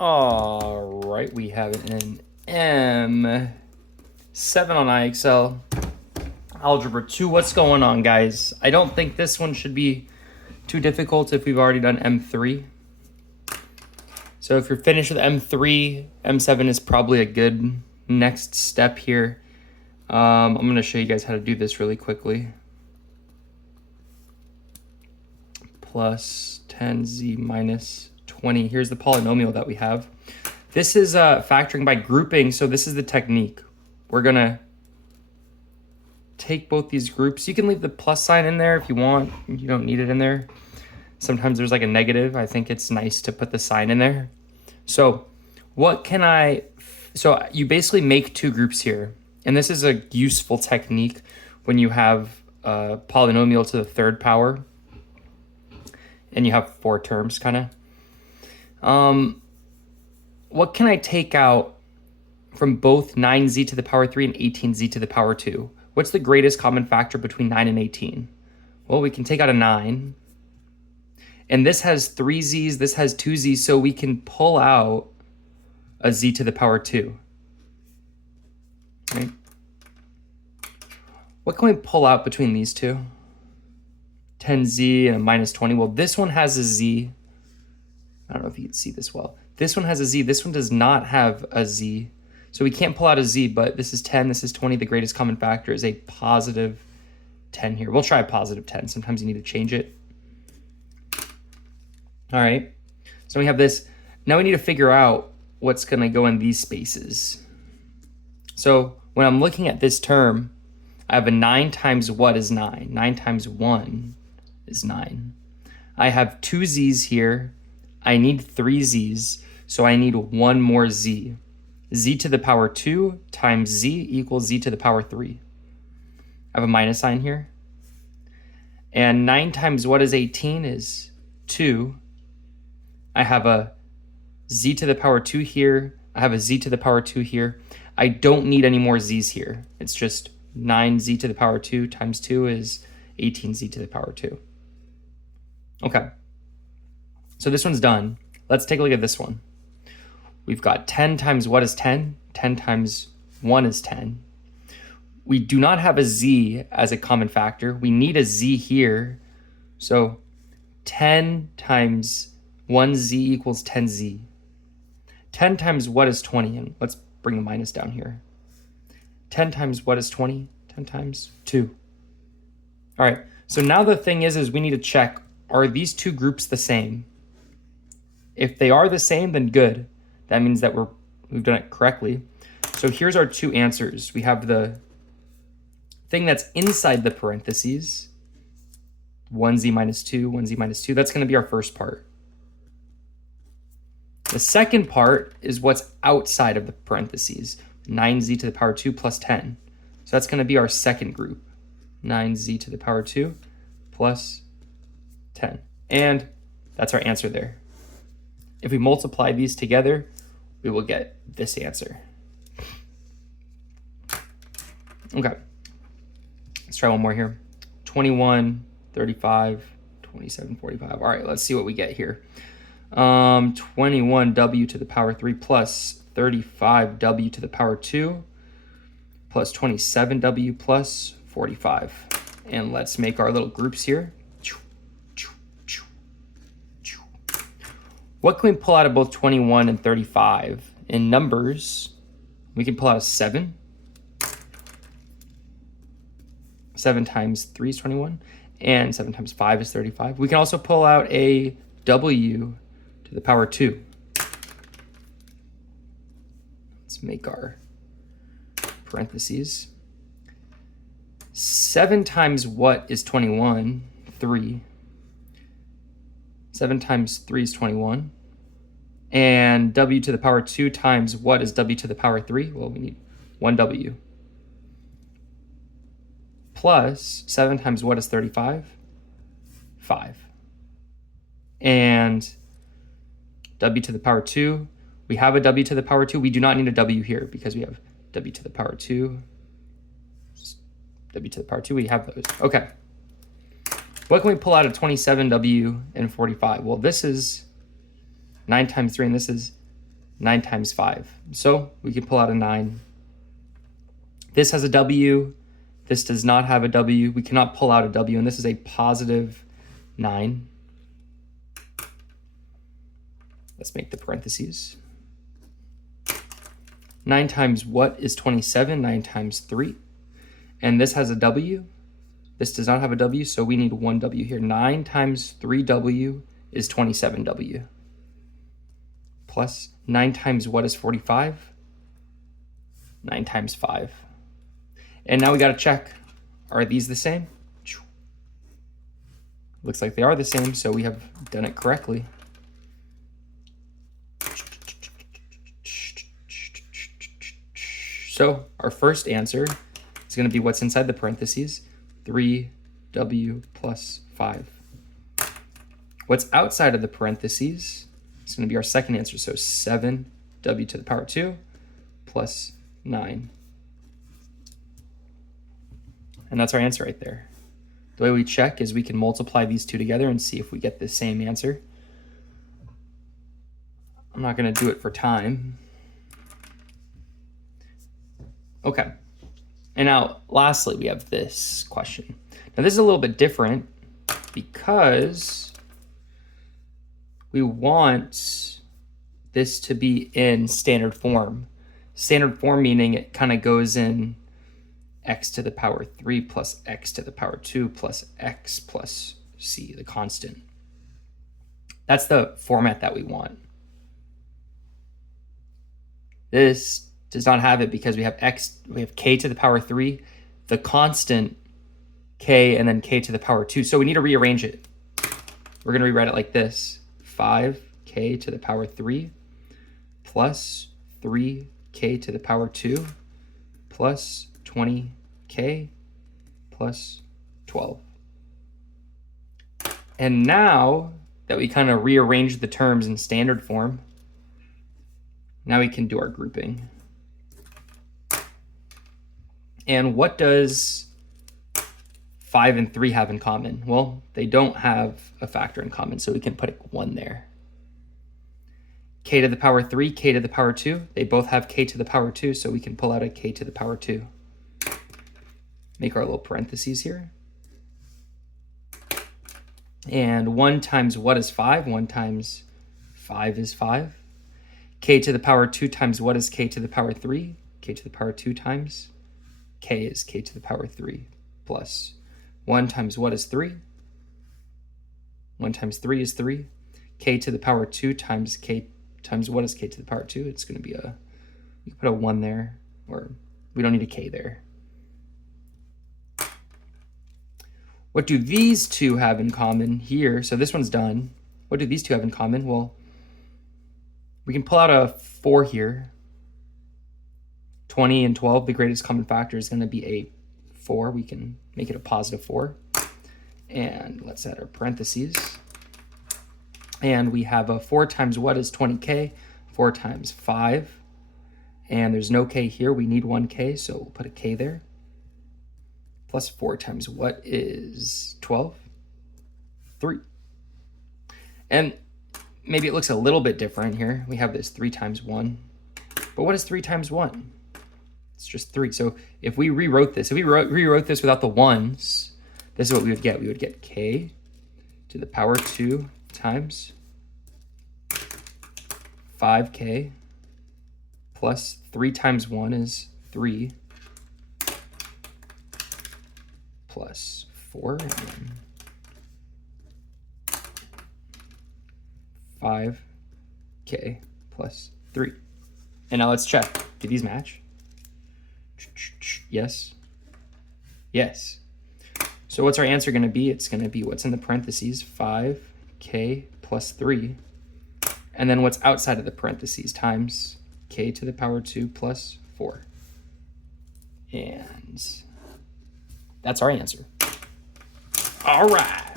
All right, we have an M7 on IXL. Algebra 2, what's going on, guys? I don't think this one should be too difficult if we've already done M3. So if you're finished with M3, M7 is probably a good next step here. I'm going to show you guys how to do this really quickly. Plus 10z minus 20. Here's the polynomial that we have. This is factoring by grouping, so this is the technique. We're going to take both these groups. You can leave the plus sign in there if you want. You don't need it in there. Sometimes there's like a negative. I think it's nice to put the sign in there. So so you basically make two groups here. And this is a useful technique when you have a polynomial to the third power and you have four terms kind of. What can I take out from both 9z to the power 3 and 18z to the power 2? What's the greatest common factor between 9 and 18? Well, we can take out a 9. And this has 3 z's, this has 2 z's, so we can pull out a z to the power 2. Right? What can we pull out between these two? 10z and a minus 20. Well, this one has a z. I don't know if you can see this well. This one has a z. This one does not have a z. So we can't pull out a z, but this is 10, this is 20. The greatest common factor is a positive 10 here. We'll try a positive 10. Sometimes you need to change it. All right, so we have this. Now we need to figure out what's going to go in these spaces. So when I'm looking at this term, I have a 9 times what is 9? 9 times 1 is 9. I have 2 z's here. I need 3 z's, so I need one more z. Z to the power 2 times z equals z to the power 3. I have a minus sign here. And 9 times what is 18 is 2. I have a z to the power 2 here. I have a z to the power 2 here. I don't need any more z's here. It's just 9z to the power 2 times 2 is 18z to the power 2. Okay. So this one's done. Let's take a look at this one. We've got 10 times what is 10? 10 times 1 is 10. We do not have a z as a common factor. We need a z here. So 10 times 1z equals 10z. 10 times what is 20? And let's bring the minus down here. 10 times what is 20? 10 times 2. All right, so now the thing is we need to check, are these two groups the same? If they are the same, then good. That means that we've done it correctly. So here's our two answers. We have the thing that's inside the parentheses, 1z minus 2, 1z minus 2. That's going to be our first part. The second part is what's outside of the parentheses, 9z to the power 2 plus 10. So that's going to be our second group, 9z to the power 2 plus 10. And that's our answer there. If we multiply these together, we will get this answer. Okay, let's try one more here. 21, 35, 27, 45. All right, let's see what we get here. 21w to the power 3 plus 35w to the power 2 plus 27w plus 45. And let's make our little groups here. What can we pull out of both 21 and 35? In numbers, we can pull out a 7. 7 times 3 is 21, and 7 times 5 is 35. We can also pull out a w to the power 2. Let's make our parentheses. 7 times what is 21? 3. 7 times 3 is 21. And w to the power 2 times what is w to the power 3? Well, we need 1w. Plus 7 times what is 35? 5. And w to the power 2, we have a w to the power 2. We do not need a w here because we have w to the power 2. W to the power 2, we have those. Okay. What can we pull out of 27w and 45? Well, this is 9 times 3, and this is 9 times 5. So we can pull out a 9. This has a W. This does not have a W. We cannot pull out a W, and this is a positive 9. Let's make the parentheses. 9 times what is 27? 9 times 3. And this has a W. This does not have a W, so we need one W here. 9 times 3W is 27W. Plus 9 times what is 45? 9 times 5. And now we got to check, are these the same? Looks like they are the same, so we have done it correctly. So our first answer is going to be what's inside the parentheses, 3W plus 5. What's outside of the parentheses is going to be our second answer, so 7W to the power 2 plus 9. And that's our answer right there. The way we check is we can multiply these two together and see if we get the same answer. I'm not going to do it for time. Okay. And now, lastly, we have this question. Now, this is a little bit different because we want this to be in standard form. Standard form meaning it kind of goes in x to the power 3 plus x to the power 2 plus x plus c, the constant. That's the format that we want. This does not have it because we have k to the power 3, the constant k, and then k to the power 2. So we need to rearrange it. We're going to rewrite it like this. 5k to the power 3 plus 3k to the power 2 plus 20k plus 12. And now that we kind of rearranged the terms in standard form, now we can do our grouping. And what does 5 and 3 have in common? Well, they don't have a factor in common, so we can put 1 there. K to the power 3, k to the power 2, they both have k to the power 2, so we can pull out a k to the power 2. Make our little parentheses here. And 1 times what is 5? 1 times 5 is 5. K to the power 2 times what is k to the power 3? K to the power 2 times k is k to the power 3 plus 1 times what is 3? 1 times 3 is 3. K to the power 2 times k times what is k to the power 2? It's going to be you can put a 1 there, or we don't need a k there. What do these two have in common here? So this one's done. What do these two have in common? Well, we can pull out a 4 here. 20 and 12, the greatest common factor is going to be a 4. We can make it a positive 4. And let's add our parentheses. And we have a 4 times what is 20k? 4 times 5. And there's no k here. We need 1k, so we'll put a k there. Plus 4 times what is 12? 3. And maybe it looks a little bit different here. We have this 3 times 1. But what is 3 times 1? It's just 3. So if we rewrote this, rewrote this without the 1s, this is what we would get. We would get k to the power 2 times 5k plus 3 times 1 is 3 plus 4 and then 5k plus 3. And now let's check. Do these match? Yes. Yes. So what's our answer going to be? It's going to be what's in the parentheses, 5k plus 3. And then what's outside of the parentheses times k to the power 2 plus 4. And that's our answer. All right.